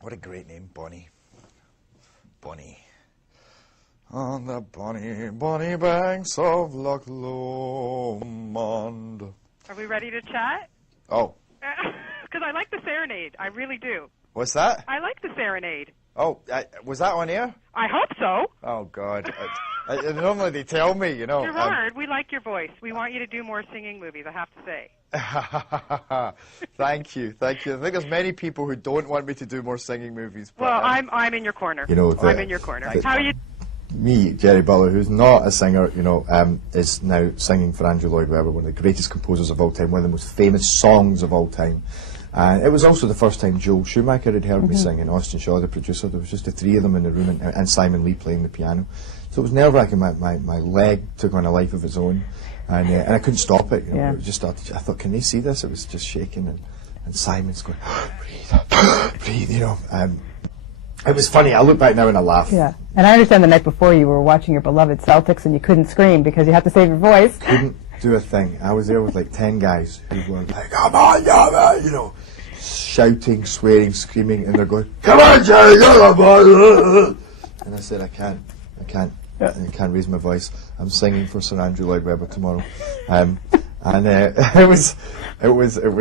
What a great name, Bonnie. Bonnie. On the bonny, bonny banks of Loch Lomond. Are we ready to chat? Oh. Because I like the serenade. I really do. What's that? I like the serenade. Oh, was that on air? I hope so. Oh, God. Normally they tell me, you know. Gerard, we like your voice. We want you to do more singing movies, I have to say. Thank you. I think there's many people who don't want me to do more singing movies. But, well, I'm in your corner. You know, I'm in your corner. How are you? Me, Gerry Butler, who's not a singer, you know, is now singing for Andrew Lloyd Webber, one of the greatest composers of all time, one of the most famous songs of all time. And it was also the first time Joel Schumacher had heard me sing, and Austin Shaw, the producer. There was just the three of them in the room, and Simon Lee playing the piano. So it was nerve-wracking. My leg took on a life of its own, and I couldn't stop it. You know, it just started. I thought, can they see this? It was just shaking, and Simon's going, breathe, you know. It was funny. I look back now and I laugh. Yeah, and I understand the night before you were watching your beloved Celtics and you couldn't scream because you had to save your voice. Couldn't do a thing. I was there with like 10 guys who were like, come on, you know, shouting, swearing, screaming, and they're going, come on, Gerry, come on. And I said, I can't raise my voice. I'm singing for Sir Andrew Lloyd Webber tomorrow. And it was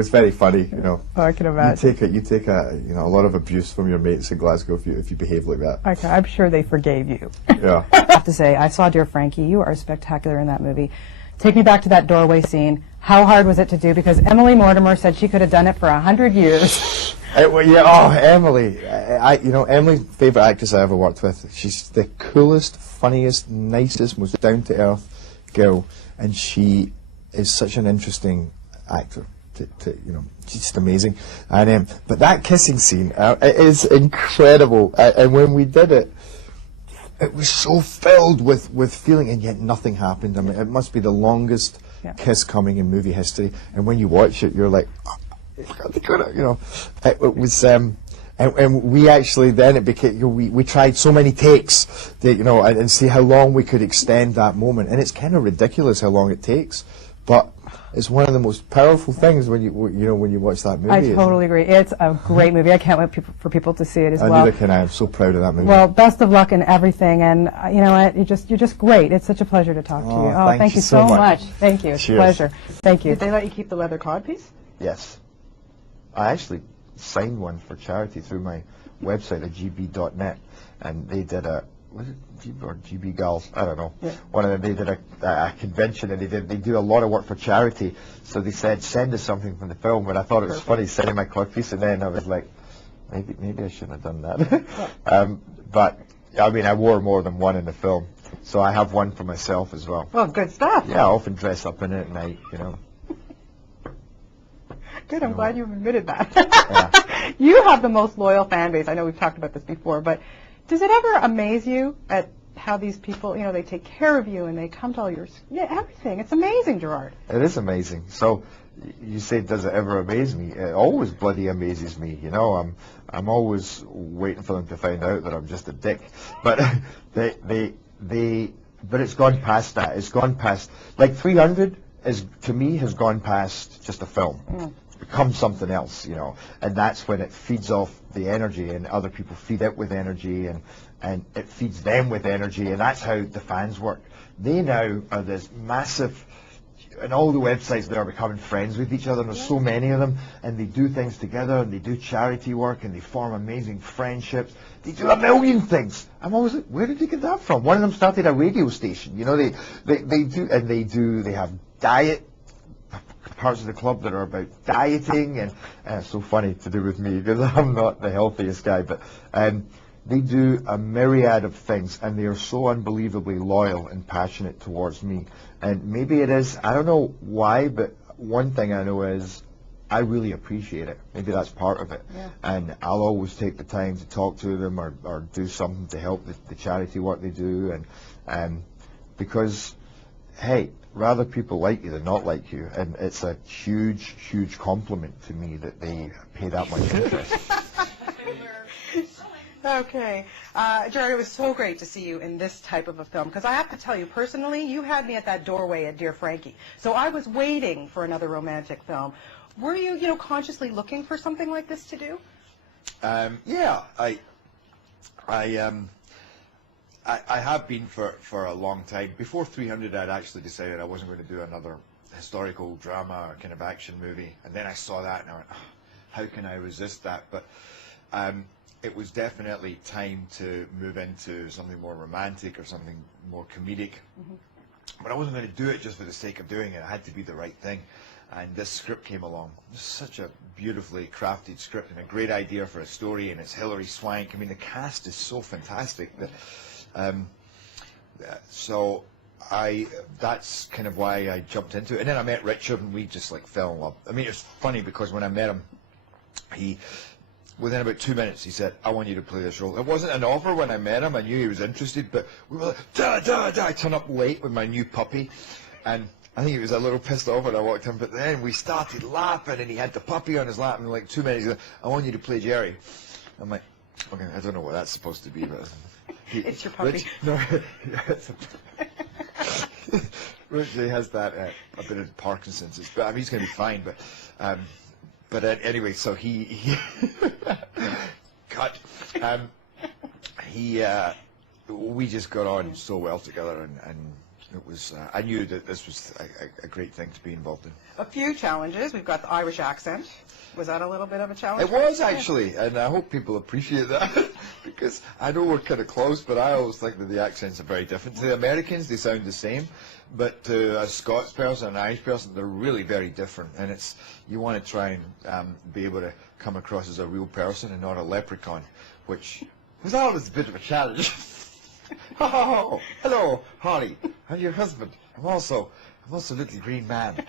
very funny, you know. Oh, I can imagine. You take a a lot of abuse from your mates in Glasgow if you behave like that. Okay, I'm sure they forgave you. Yeah. I have to say, I saw Dear Frankie. You are spectacular in that movie. Take me back to that doorway scene. How hard was it to do? Because Emily Mortimer said she could have done it for 100 years. Emily. Emily's favourite actress I ever worked with. She's the coolest, funniest, nicest, most down-to-earth girl, and she is such an interesting actor. She's just amazing. And but that kissing scene is incredible. And when we did it, it was so filled with feeling, and yet nothing happened. I mean, it must be the longest kiss coming in movie history. And when you watch it, you're like, oh, you know, it was. And we actually then it became. We tried so many takes that and see how long we could extend that moment. And it's kind of ridiculous how long it takes, but it's one of the most powerful things when you watch that movie. I totally agree. It's a great movie. I can't wait for people to see it as well. Neither can I. I'm so proud of that movie. Well, best of luck in everything, and you know what? You're just great. It's such a pleasure to talk to you. Oh, thank you so much. Thank you. It's Cheers. a pleasure. Thank you. Did they let you keep the leather codpiece? Yes. I actually signed one for charity through my website at gb.net, and they did was it GB or GB Girls? I don't know. Yeah. One of them, they did a convention, and they do a lot of work for charity. So they said, send us something from the film. And I thought it was funny sending my codpiece, and then I was like, maybe I shouldn't have done that. But I mean, I wore more than one in the film, so I have one for myself as well. Well, good stuff. Yeah, I often dress up in it at night, you know. Good, I'm glad you've admitted that. Yeah. You have the most loyal fan base. I know we've talked about this before, but does it ever amaze you at how these people, they take care of you and they come to all your, everything. It's amazing, Gerard. It is amazing. So you say, does it ever amaze me? It always bloody amazes me. I'm always waiting for them to find out that I'm just a dick. But but it's gone past that. It's gone past, like 300 to me has gone past just a film. It's become something else, and that's when it feeds off the energy, and other people feed it with energy, and it feeds them with energy, and that's how the fans work. They now are this massive, and all the websites that are becoming friends with each other, and there's so many of them, and they do things together, and they do charity work, and they form amazing friendships. They do a million things. I'm always like, where did they get that from? One of them started a radio station. They have diet parts of the club that are about dieting, and it's so funny to do with me because I'm not the healthiest guy, but they do a myriad of things, and they are so unbelievably loyal and passionate towards me. And maybe it is, I don't know why, but one thing I know is I really appreciate it. Maybe that's part of it. Yeah. And I'll always take the time to talk to them or do something to help the charity work they do, and because, hey, rather people like you than not like you, and it's a huge, huge compliment to me that they pay that much interest. Okay. Gerard, it was so great to see you in this type of a film, because I have to tell you, personally, you had me at that doorway at Dear Frankie. So I was waiting for another romantic film. Were you, consciously looking for something like this to do? Yeah, I have been for a long time. Before 300, I'd actually decided I wasn't going to do another historical drama or kind of action movie. And then I saw that and I went, oh, how can I resist that? But it was definitely time to move into something more romantic or something more comedic. But I wasn't going to do it just for the sake of doing it. It had to be the right thing. And this script came along. It's such a beautifully crafted script and a great idea for a story, and it's Hilary Swank. I mean, the cast is so fantastic. So that's kind of why I jumped into it. And then I met Richard, and we just like fell in love. I mean, it's funny because when I met him, within about 2 minutes, he said, I want you to play this role. It wasn't an offer when I met him. I knew he was interested, but we were like, I turned up late with my new puppy, and I think he was a little pissed off when I walked in, but then we started laughing, and he had the puppy on his lap, and in like 2 minutes, he said, I want you to play Gerry. I'm like, okay, I don't know what that's supposed to be, but... It's your puppy. He has that, a bit of Parkinson's, but I mean, he's going to be fine, but anyway, so he cut. We just got on so well together, and it was. I knew that this was a great thing to be involved in. A few challenges. We've got the Irish accent. Was that a little bit of a challenge? It was actually, and I hope people appreciate that because I know we're kind of close, but I always think that the accents are very different. To the Americans, they sound the same, but to a Scots person, an Irish person, they're really very different. And it's you want to try and be able to come across as a real person and not a leprechaun, which was always a bit of a challenge. Oh, hello, Holly. I'm your husband. I'm also Little Green Man.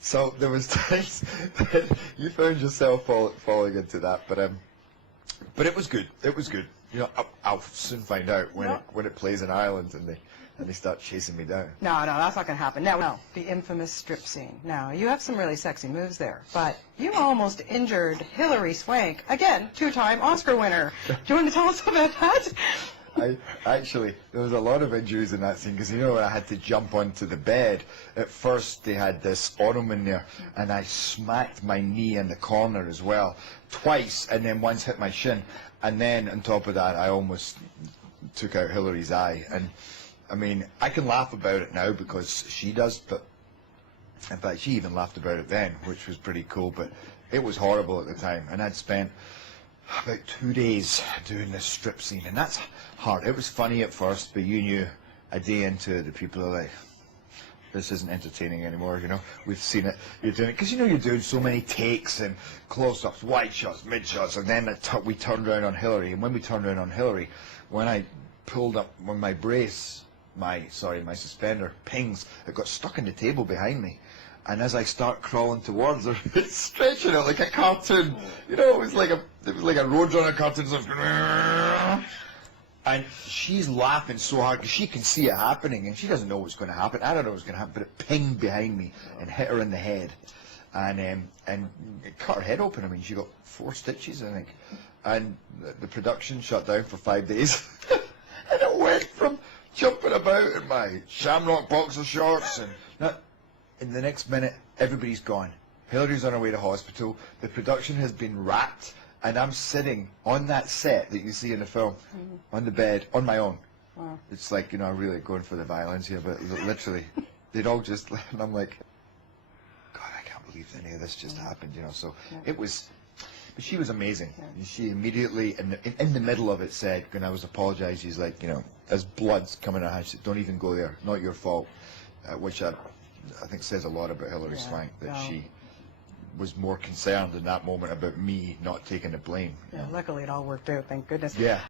So there was times that you found yourself falling into that, but it was good. It was good. You know, I'll soon find out when it plays in Ireland and they start chasing me down. No, that's not going to happen. Now, the infamous strip scene. Now, you have some really sexy moves there, but you almost injured Hilary Swank, again, 2-time Oscar winner. Do you want to tell us about that? Actually, there was a lot of injuries in that scene because, you know, I had to jump onto the bed. At first, they had this ottoman there, and I smacked my knee in the corner as well, twice, and then once hit my shin. And then, on top of that, I almost took out Hilary's eye. And, I mean, I can laugh about it now because she does, but in fact, she even laughed about it then, which was pretty cool. But it was horrible at the time, and I'd spent about 2 days doing this strip scene, and that's hard. It was funny at first, but you knew a day into it, the people are like, this isn't entertaining anymore, you know. We've seen it. You're doing it because, you know, you're doing so many takes and close-ups, wide shots, mid shots, and then we turned around on Hilary. And when we turned around on Hilary, when I pulled up, when my brace, my suspender pings, it got stuck in the table behind me. And as I start crawling towards her, it's stretching out like a cartoon. You know, it was like a Roadrunner cartoon. And she's laughing so hard because she can see it happening, and she doesn't know what's going to happen. I don't know what's going to happen, but it pinged behind me and hit her in the head, and it cut her head open. I mean, she got 4 stitches, I think. And the production shut down for 5 days, and it went from jumping about in my shamrock boxer shorts and. In the next minute, everybody's gone. Hilary's on her way to hospital. The production has been wrapped, and I'm sitting on that set that you see in the film, on the bed, on my own. Wow. It's like, you know, I'm really going for the violence here, but literally, they'd all just, and I'm like, God, I can't believe any of this just happened, you know. So it was, but she was amazing. Yeah. She immediately, in the middle of it, said, when I was apologizing, she's like, you know, as blood's coming out, she said, don't even go there, not your fault, which I think says a lot about Hilary Swank, that she was more concerned in that moment about me not taking the blame. Yeah, luckily it all worked out, thank goodness. Yeah.